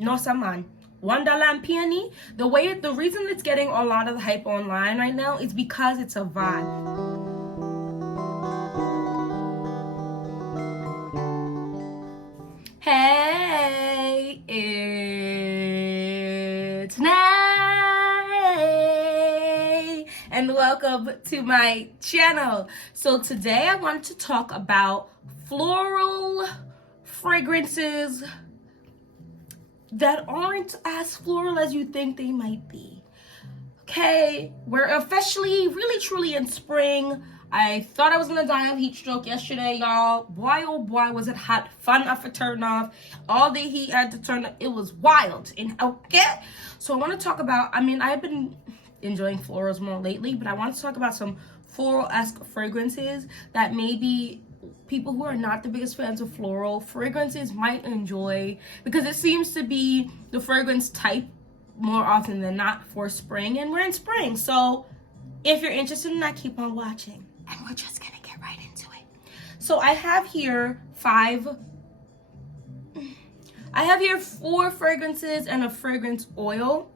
No Saman. Wonderland Peony. The reason it's getting a lot of the hype online right now is because it's a vibe. Hey, it's Nay, and welcome to my channel. So today I wanted to talk about floral fragrances that aren't as floral as you think they might be. Okay, we're officially really truly in spring. I thought I was gonna die of heat stroke yesterday, y'all. Boy, oh boy, was it hot. Fun off a turn off. All the heat had to turn up. It was wild. And okay, so I want to talk about, I've been enjoying florals more lately, but I want to talk about some floral-esque fragrances that maybe people who are not the biggest fans of floral fragrances might enjoy, because it seems to be the fragrance type more often than not for spring, and we're in spring. So if you're interested in that, keep on watching, and we're just gonna get right into it. So I have here four fragrances and a fragrance oil.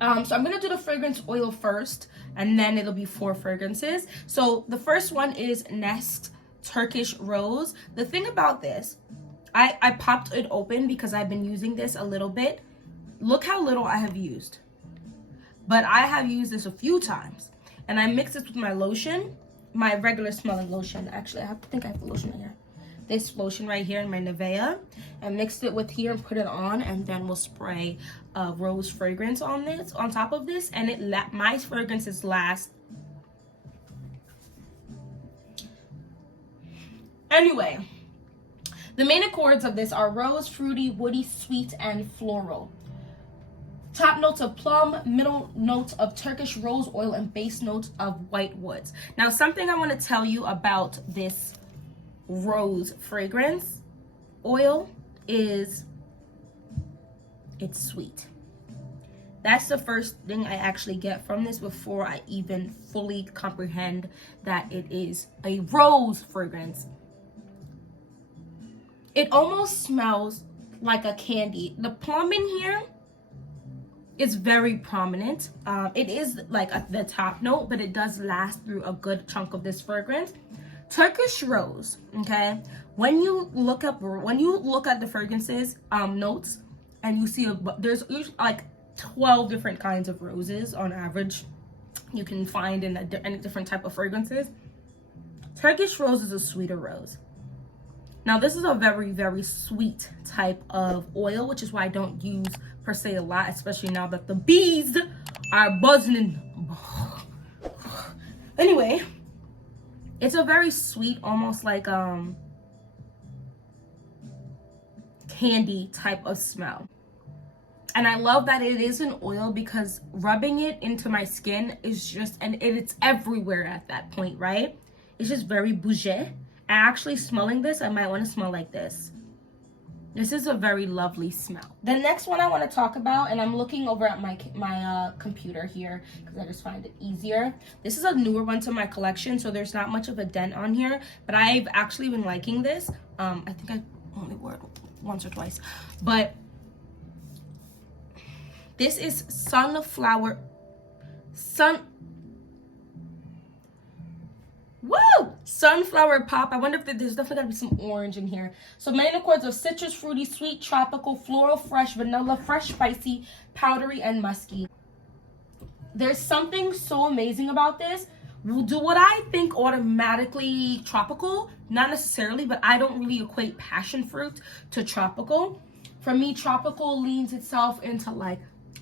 So I'm gonna do the fragrance oil first, and then it'll be four fragrances. So the first one is Nest Turkish Rose. The thing about this, I popped it open because I've been using this a little bit. Look how little I have used. But I have used this a few times. And I mixed this with my lotion, my regular smelling lotion. Actually, I think I have the lotion here. This lotion right here in my Nivea. And mixed it with here and put it on. And then we'll spray rose fragrance on top of this. And my fragrances last. Anyway, the main accords of this are rose, fruity, woody, sweet, and floral. Top notes of plum, middle notes of Turkish rose oil, and base notes of white woods. Now, something I want to tell you about this rose fragrance oil is it's sweet. That's the first thing I actually get from this before I even fully comprehend that it is a rose fragrance. It almost smells like a candy. The plum in here is very prominent. It is like the top note, but it does last through a good chunk of this fragrance. Turkish Rose, okay? When you look at the fragrances notes, and you see there's usually like 12 different kinds of roses on average you can find in any different type of fragrances. Turkish Rose is a sweeter rose. Now, this is a very, very sweet type of oil, which is why I don't use per se a lot, especially now that the bees are buzzing. Anyway, it's a very sweet, almost like candy type of smell. And I love that it is an oil, because rubbing it into my skin is just, and it's everywhere at that point, right? It's just very bougie. Actually smelling this, I might want to smell like this. This is a very lovely smell. The next one I want to talk about, and I'm looking over at my computer here because I just find it easier. This is a newer one to my collection, so there's not much of a dent on here, but I've actually been liking this. I think I only wore it once or twice, but this is Sunflower Pop. I wonder if there's definitely gotta be some orange in here. So main accords of citrus, fruity, sweet, tropical, floral, fresh, vanilla, fresh, spicy, powdery, and musky. There's something so amazing about this. Do what I think automatically tropical, not necessarily, but I don't really equate passion fruit to tropical. For me, tropical leans itself into like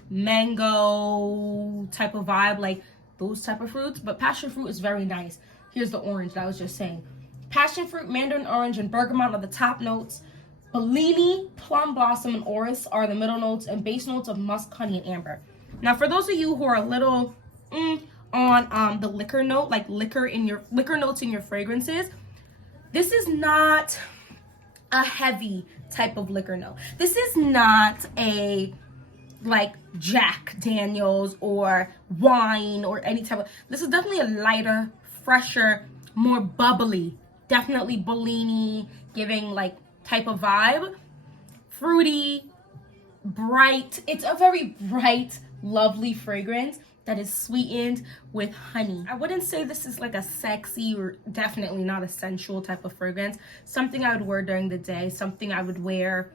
mango type of vibe, like those type of fruits, but passion fruit is very nice. Here's the orange that I was just saying. Passion fruit, mandarin orange, and bergamot are the top notes. Bellini, plum blossom, and orris are the middle notes, and base notes of musk, honey, and amber. Now, for those of you who are a little on the liquor note, like liquor notes in your fragrances, this is not a heavy type of liquor note. This is not a like Jack Daniels or wine or any type of. This is definitely a lighter, fresher, more bubbly, definitely Bellini giving like type of vibe. Fruity, bright, it's a very bright, lovely fragrance that is sweetened with honey. I wouldn't say this is like a sexy or definitely not a sensual type of fragrance. Something I would wear during the day, something I would wear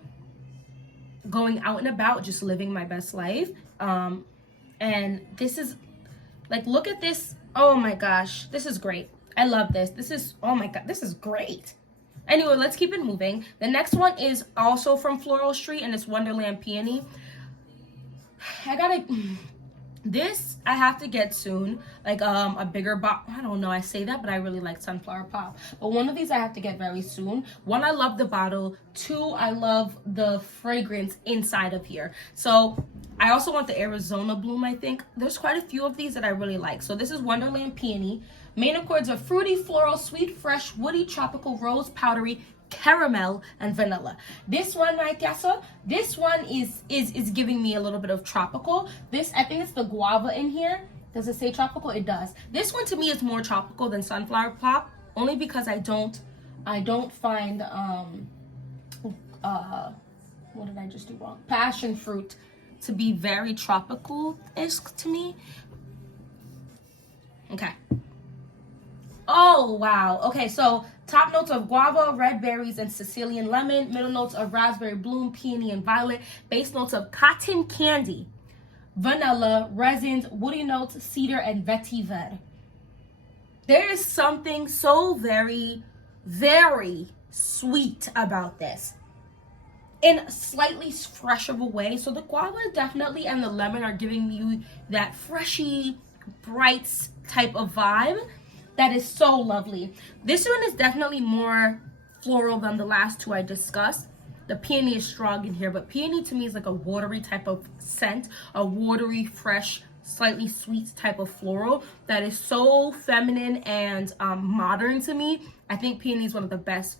going out and about, just living my best life. And this is like, look at this. Oh my gosh, this is great. I love this. This is, oh my God, this is great. Anyway, let's keep it moving. The next one is also from Floral Street, and it's Wonderland Peony. This I have to get soon, like a bigger box. I don't know, I say that, but I really like Sunflower Pop. But one of these I have to get very soon. One, I love the bottle. Two, I love the fragrance inside of here. So I also want the Arizona Bloom, I think. There's quite a few of these that I really like. So this is Wonderland Peony. Main accords are fruity, floral, sweet, fresh, woody, tropical, rose, powdery, caramel, and vanilla. This one right there, so this one is giving me a little bit of tropical. This, I think it's the guava in here. Does it say tropical? It does. This one to me is more tropical than Sunflower Pop, only because I don't find what did I just do wrong? Passion fruit to be very tropical-ish to me. Okay. Oh, wow. Okay, so top notes of guava, red berries, and Sicilian lemon. Middle notes of raspberry bloom, peony, and violet. Base notes of cotton candy, vanilla, resins, woody notes, cedar, and vetiver. There is something so very, very sweet about this in a slightly fresh of a way. So the guava definitely and the lemon are giving you that freshy, bright type of vibe that is so lovely. This one is definitely more floral than the last two I discussed. The peony is strong in here, but peony to me is like a watery type of scent, a watery, fresh, slightly sweet type of floral that is so feminine and modern to me. I think peony is one of the best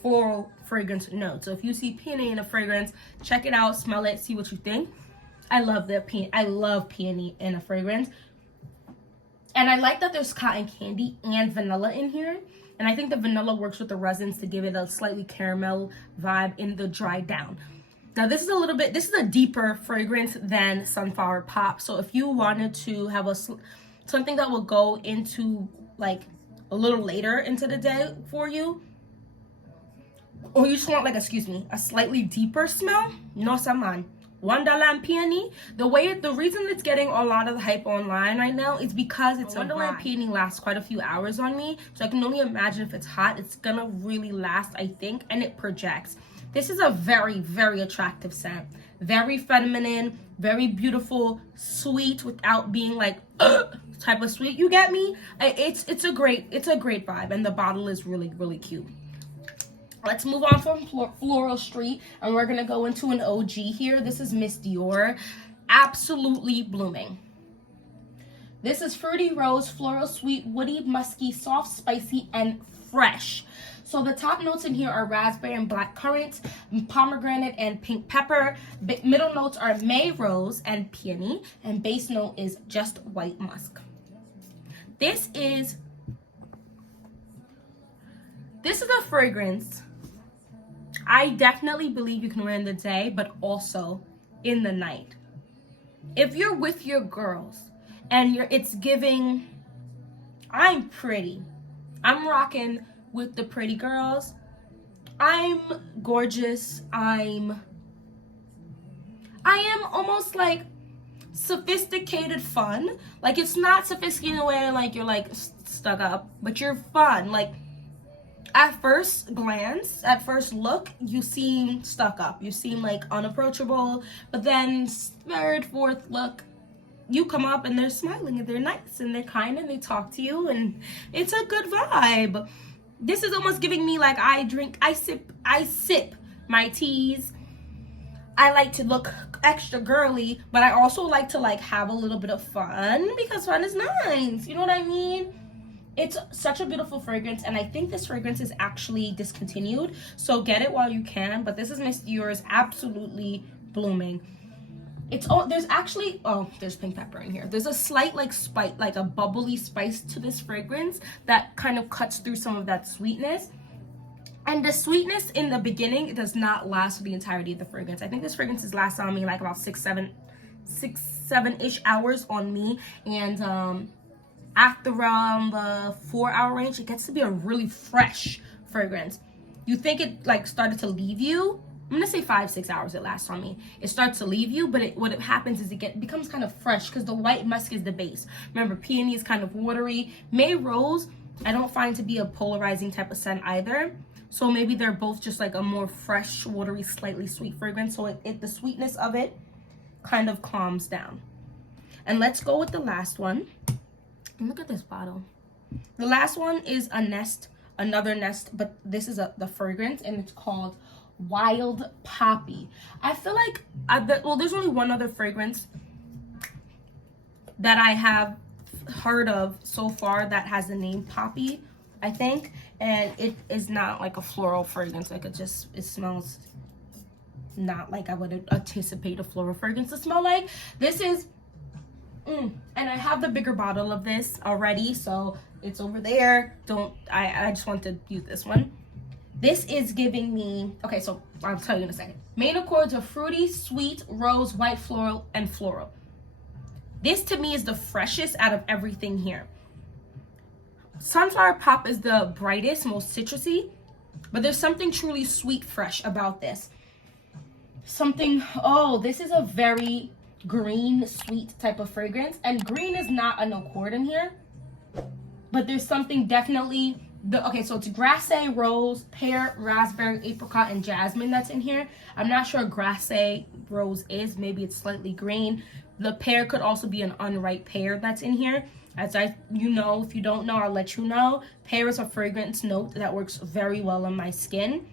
floral fragrance notes. So if you see peony in a fragrance, check it out, smell it, see what you think. I love peony. I love peony in a fragrance. And I like that there's cotton candy and vanilla in here. And I think the vanilla works with the resins to give it a slightly caramel vibe in the dry down. Now this is a deeper fragrance than Sunflower Pop. So if you wanted to have something that will go into like a little later into the day for you, or you just want like, a slightly deeper smell, no saman. Wonderland Peony, the reason it's getting a lot of the hype online right now is because it's Wonderland Peony lasts quite a few hours on me, so I can only imagine if it's hot, it's gonna really last, I think, and it projects. This is a very, very attractive scent. Very feminine, very beautiful, sweet without being like type of sweet. You get me? It's a great vibe, and the bottle is really, really cute. Let's move on from Floral Street, and we're going to go into an OG here. This is Miss Dior. Absolutely blooming. This is Fruity Rose, Floral Sweet, Woody, Musky, Soft, Spicy, and Fresh. So the top notes in here are raspberry and black currant, pomegranate, and pink pepper. Middle notes are May Rose and peony, and base note is just white musk. This is a fragrance I definitely believe you can wear in the day, but also in the night. If you're with your girls and it's giving, I'm pretty. I'm rocking with the pretty girls. I'm gorgeous. I am almost like sophisticated fun. Like, it's not sophisticated in a way like you're like stuck up, but you're fun. Like, at first glance, at first look, you seem stuck up. You seem like unapproachable. But then third, fourth look, you come up and they're smiling and they're nice and they're kind and they talk to you and it's a good vibe. This is almost giving me like I sip my teas. I like to look extra girly, but I also like to like have a little bit of fun because fun is nice. You know what I mean? It's such a beautiful fragrance, and I think this fragrance is actually discontinued, so get it while you can. But this is Miss Dior's Absolutely Blooming. There's pink pepper in here. There's a slight like spice, like a bubbly spice to this fragrance that kind of cuts through some of that sweetness. And the sweetness in the beginning, it does not last for the entirety of the fragrance. I think this fragrance has lasted on me like about 7-ish hours on me. And after around the 4-hour range, it gets to be a really fresh fragrance. You think it like started to leave you. I'm gonna say 5-6 hours it lasts on me. It starts to leave you, but what happens is it becomes kind of fresh because the white musk is the base. Remember, peony is kind of watery. May Rose, I don't find to be a polarizing type of scent either. So maybe they're both just like a more fresh, watery, slightly sweet fragrance. So the sweetness of it kind of calms down. And let's go with the last one. And look at this bottle. The last one is another nest, but this is the fragrance, and it's called Wild Poppy. I feel like, there's only one other fragrance that I have heard of so far that has the name Poppy, I think, and it is not like a floral fragrance. Like it smells not like I would anticipate a floral fragrance to smell like. This is, and I have the bigger bottle of this already, so it's over there. I just want to use this one. This is giving me, okay, so I'll tell you in a second. Main accords are fruity, sweet, rose, white floral, and floral. This to me is the freshest out of everything here. Sunflower Pop is the brightest, most citrusy, but there's something truly sweet fresh about this. This is a very green, sweet type of fragrance, and green is not an accord in here, but there's something definitely, so it's grasse, rose, pear, raspberry, apricot, and jasmine that's in here. I'm not sure grasse rose is, maybe it's slightly green. The pear could also be an unripe pear that's in here. If you don't know, I'll let you know. Pear is a fragrance note that works very well on my skin.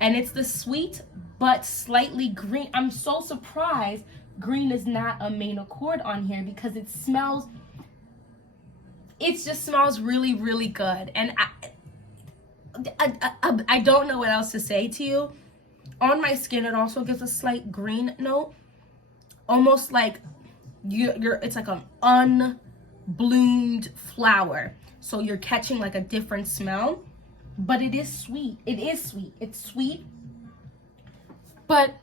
And it's the sweet, but slightly green. I'm so surprised green is not a main accord on here because it just smells really, really good. And I don't know what else to say to you. On my skin, it also gives a slight green note. Almost like it's like an unbloomed flower. So you're catching like a different smell, but it is sweet. It's sweet, but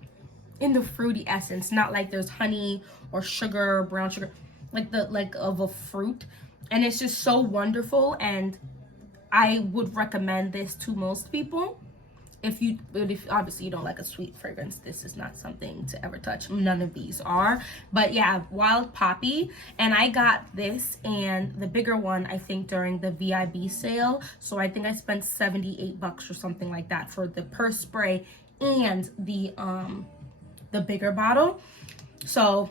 in the fruity essence, not like there's honey or sugar or brown sugar, like of a fruit. And it's just so wonderful, and I would recommend this to most people. If obviously you don't like a sweet fragrance, this is not something to ever touch. None of these are. But yeah, Wild Poppy. And I got this and the bigger one, I think, during the VIB sale. So I think I spent $78 or something like that for the per spray and the bigger bottle. So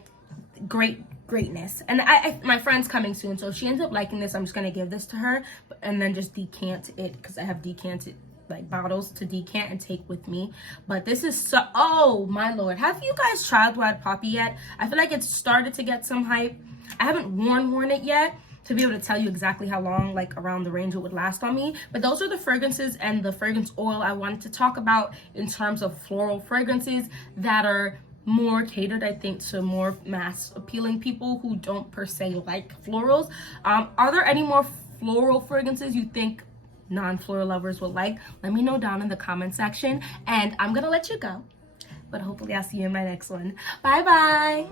greatness. And my friend's coming soon, so if she ends up liking this, I'm just gonna give this to her and then just decant it, because I have decanted like bottles to decant and take with me. But this is so, oh my lord, have you guys tried Wild Poppy yet? I feel like it's started to get some hype. I haven't worn it yet to be able to tell you exactly how long, like around the range it would last on me. But those are the fragrances and the fragrance oil I wanted to talk about in terms of floral fragrances that are more catered, I think, to more mass appealing people who don't per se like florals. Are there any more floral fragrances you think non-floral lovers will like? Let me know down in the comment section, and I'm gonna let you go, but hopefully I'll see you in my next one. Bye bye.